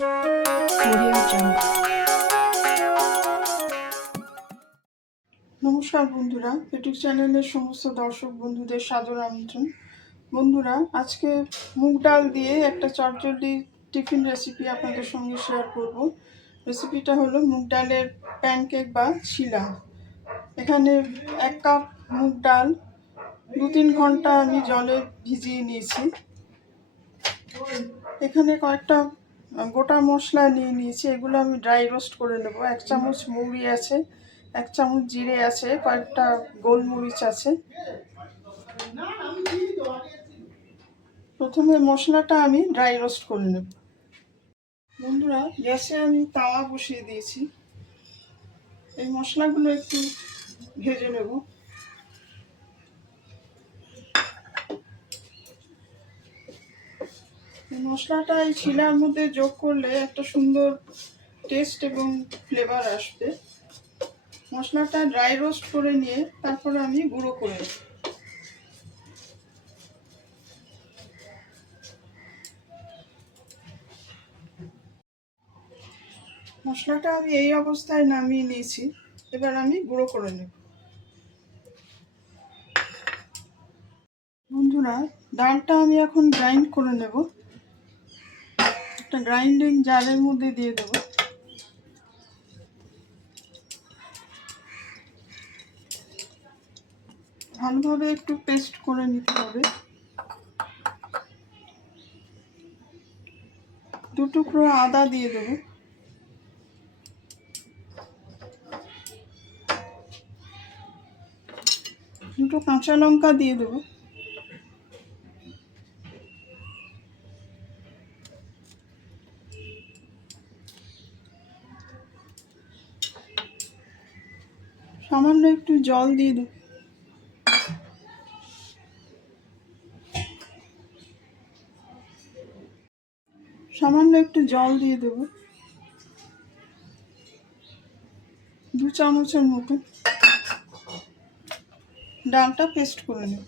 Audio Jungle. নমস্কার বন্ধুরা, পেটুক চ্যানেলের সমস্ত দর্শক বন্ধুদের সাদর আমন্ত্রণ। বন্ধুরা, আজকে মুগ ডাল দিয়ে একটা চটজলদি টিফিন রেসিপি আপনাদের সঙ্গে শেয়ার করব। রেসিপিটা হলো মুগ ডালের প্যানকেক বা ছিলা। এখানে 1 কাপ মুগ ডাল 2-3 ঘন্টা আমি জলে ভিজিয়ে নিয়েছি। এখানে কয়েকটা গোটা মশলা নিয়ে নিয়েছি, এগুলো আমি ড্রাই রোস্ট করে নেব। 1 চামচ মৌরি আছে, 1 চামচ জিরে আছে, কয়েকটা গোলমরিচ আছে। প্রথমে মশলাটা আমি ড্রাই রোস্ট করে নেব। বন্ধুরা, গ্যাসে আমি তাওয়া বসিয়ে দিয়েছি। এই মশলাগুলো একটু ভেজে নেব। এই মশলাটা এই ছিলার মধ্যে যোগ করলে একটা সুন্দর টেস্ট এবং ফ্লেভার আসবে। মশলাটা ড্রাই রোস্ট করে নিয়ে তারপরে আমি গুঁড়ো করে নেব। মশলাটা আমি এই অবস্থায় নামিয়ে নিয়েছি, এবার আমি গুঁড়ো করে নেব। বন্ধুরা, ডালটা আমি এখন গ্রাইন্ড করে নেব। একটা গ্রাইন্ডিং জারের মধ্যে দিয়ে দেব। ভালোভাবে একটু পেস্ট করে নিতে হবে। 2 টুকরো আদা দিয়ে দেব। 2টো কাঁচা লঙ্কা দিয়ে দেব। সামান্য একটু জল দিয়ে দেব। সামান্য একটু জল দিয়ে দেব, 2 চামচের মতো। ডালটা পেস্ট করে নেব।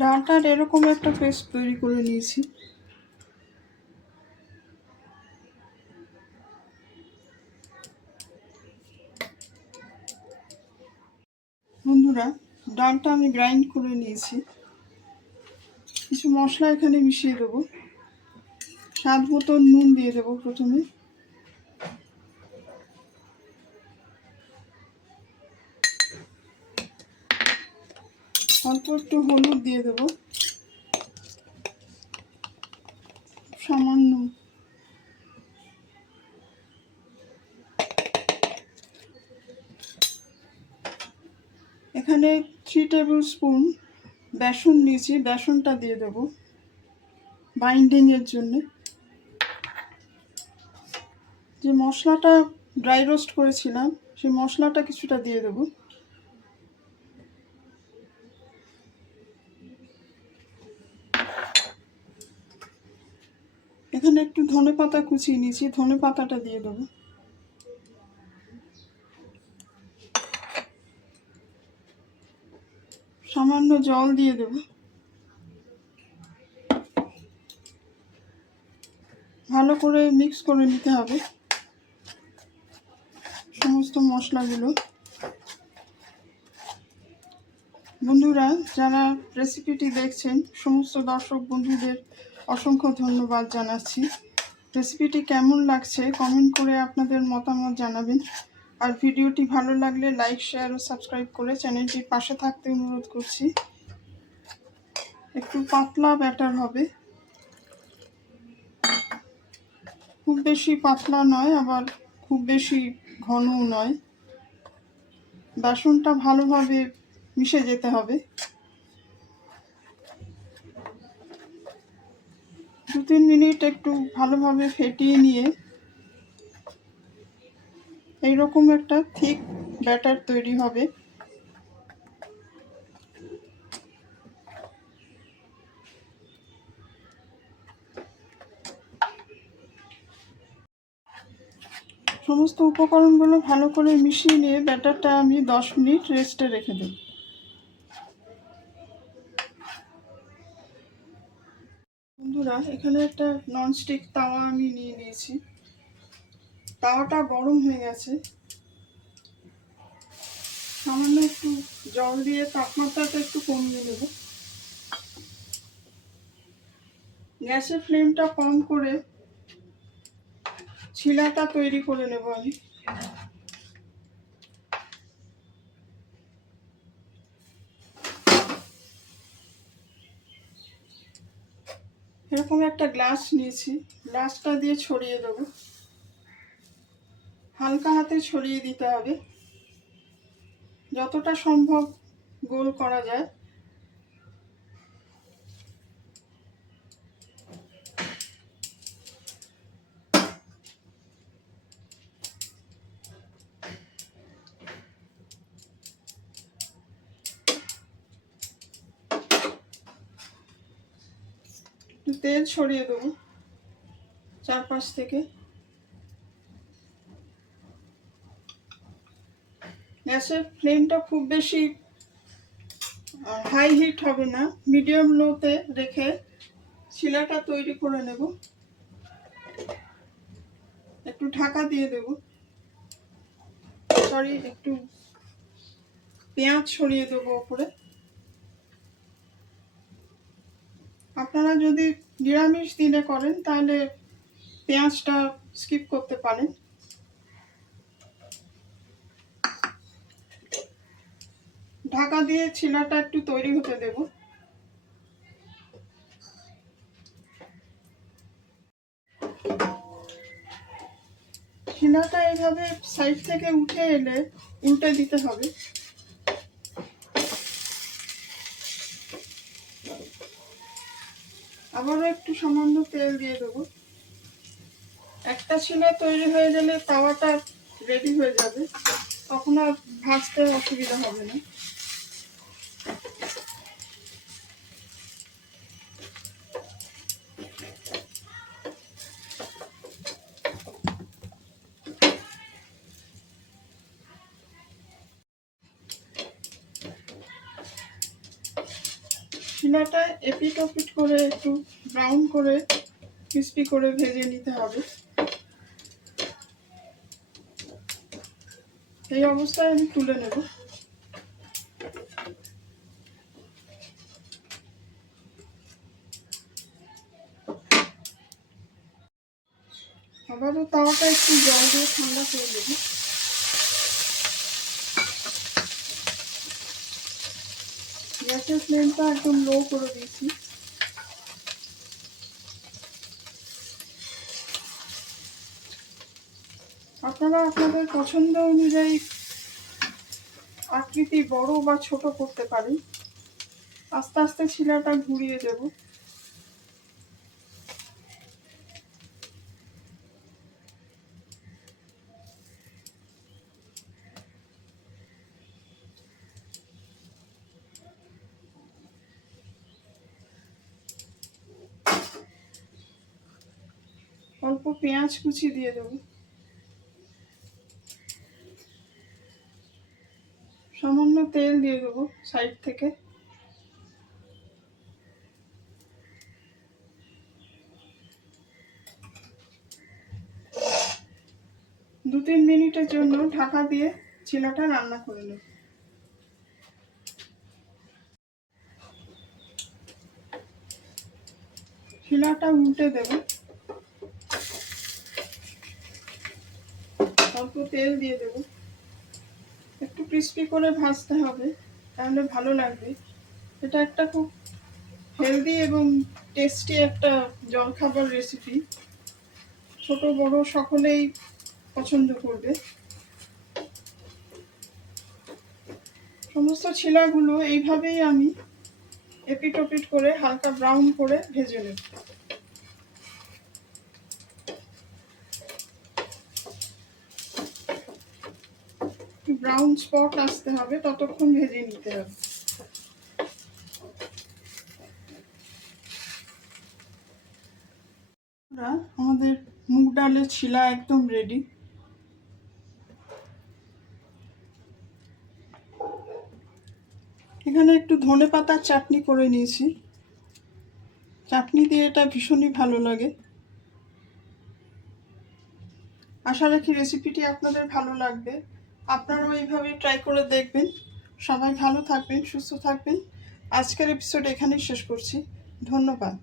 ডালটার এরকম একটা পেস্ট তৈরি করে নিয়েছি। বন্ধুরা, ডালটা আমি গ্রাইন্ড করে নিয়েছি। কিছু মশলা এখানে মিশিয়ে দেবো। স্বাদ মতো নুন দিয়ে দেবো প্রথমে। অল্প একটু হলুদ দিয়ে দেবো, সামান্য। এখানে 3 টেবিল স্পুন বেসন নিয়েছি, বেসনটা দিয়ে দেবো বাইন্ডিংয়ের জন্য। যে মশলাটা ড্রাই রোস্ট করেছিলাম সেই মশলাটা কিছুটা দিয়ে দেবো। এখানে একটু ধনেপাতা কুচিয়ে নিয়েছি, ধনেপাতাটা দিয়ে দেবো। সামান্য জল দিয়ে দেব। ভালো করে মিক্স করে নিতে হবে সমস্ত মশলাগুলো। বন্ধুরা, যারা রেসিপিটি দেখছেন সমস্ত দর্শক বন্ধুদের অসংখ্য ধন্যবাদ জানাচ্ছি। রেসিপিটি কেমন লাগছে কমেন্ট করে আপনাদের মতামত জানাবেন। আর ভিডিওটি ভালো লাগলে লাইক, শেয়ার ও সাবস্ক্রাইব করে চ্যানেলটির পাশে থাকতে অনুরোধ করছি। একটু পাতলা ব্যাটার হবে, খুব বেশি পাতলা নয় আবার খুব বেশি ঘনও নয়। বেসনটা ভালোভাবে মিশে যেতে হবে। 2-3 মিনিট একটু ভালোভাবে ফেটিয়ে নিয়ে এইরকম একটা থিক ব্যাটার তৈরি হবে। সমস্ত উপকরণগুলো ভালো করে মিশিয়ে নিয়ে ব্যাটারটা আমি 10 মিনিট রেস্টে রেখে দেব। বন্ধুরা, এখানে একটা ননস্টিক তাওয়া আমি নিয়ে নিয়েছি। তাওয়াটা গরম হয়ে গেছে। সামান্য একটু জল দিয়ে তাপমাত্রাটা একটু কমিয়ে নেব। গ্যাসের ফ্লেমটা কম করে ছিলাটা তৈরি করে নেব আমি। এরকম একটা গ্লাস নিয়েছি, গ্লাসটা দিয়ে ছড়িয়ে দেবো। হালকা হাতে ছড়িয়ে দিতে হবে, যতটা সম্ভব গোল করা যায়। একটু তেল ছড়িয়ে দেবো চারপাশ থেকে। গ্যাসের ফ্লেমটা খুব বেশি হাই হিট হবে না, মিডিয়াম লোতে রেখে ছিলাটা তৈরি করে নেব। একটু ঢাকা দিয়ে দেব, একটু পেঁয়াজ ছড়িয়ে দেবো ওপরে। আপনারা যদি নিরামিষ দিনে করেন তাহলে পেঁয়াজটা স্কিপ করতে পারেন। ঢাকা দিয়ে ছিলাটা একটু তৈরি হতে দেব। ছিলাটা এইভাবে সাইড থেকে উঠে এলে উল্টে দিতে হবে। আবারও একটু সামান্য তেল দিয়ে দেবো। একটা ছিলা তৈরি হয়ে গেলে তাওয়াটা রেডি হয়ে যাবে, তখন আর ভাজতে অসুবিধা হবে না। ছিলাটা এপিট ওপিট করে একটু ব্রাউন করে ক্রিস্পি করে ভেজে নিতে হবে। এই অবস্থায় আমি তুলে নেব। আবারও তাওয়াটা একটু জল দিয়ে ঠান্ডা করে দেব। গ্যাসের ফ্লেমটা একদম লো করে দিয়েছি। আপনারা আপনাদের পছন্দ অনুযায়ী আকৃতি বড় বা ছোট করতে পারেন। আস্তে আস্তে ছিলাটা ঘুরিয়ে দেব। অল্প পেঁয়াজ কুচি দিয়ে দেব। সামান্য তেল দিয়ে দেবো সাইড থেকে। দু তিন মিনিটের জন্য ঢাকা দিয়ে ছিলাটা রান্না করে নেব। ছিলাটা উল্টে দেব। অল্প তেল দিয়ে দেব। একটু ক্রিস্পি করে ভাজতে হবে, তাহলে ভালো লাগবে। এটা একটা খুব হেলদি এবং টেস্টি একটা জলখাবার রেসিপি। ছোট বড় সকলেই পছন্দ করবে। সমস্ত ছিলাগুলো এইভাবেই আমি এপিট ওপিট করে হালকা ব্রাউন করে ভেজে নেব। ব্রাউন স্পট আসতে হবে, ততক্ষণ ভেজে নিতে হবে। আমাদের মুগ ডালের ছিলা একদম রেডি। এখানে একটু ধনেপাতার চাটনি করে নিয়েছি। চাটনি দিয়ে এটা ভীষণই ভালো লাগে। আশা রাখি রেসিপিটি আপনাদের ভালো লাগবে। আপনারাও এইভাবে ট্রাই করে দেখবেন। সবাই ভালো থাকবেন, সুস্থ থাকবেন। আজকের এপিসোড এখানেই শেষ করছি। ধন্যবাদ।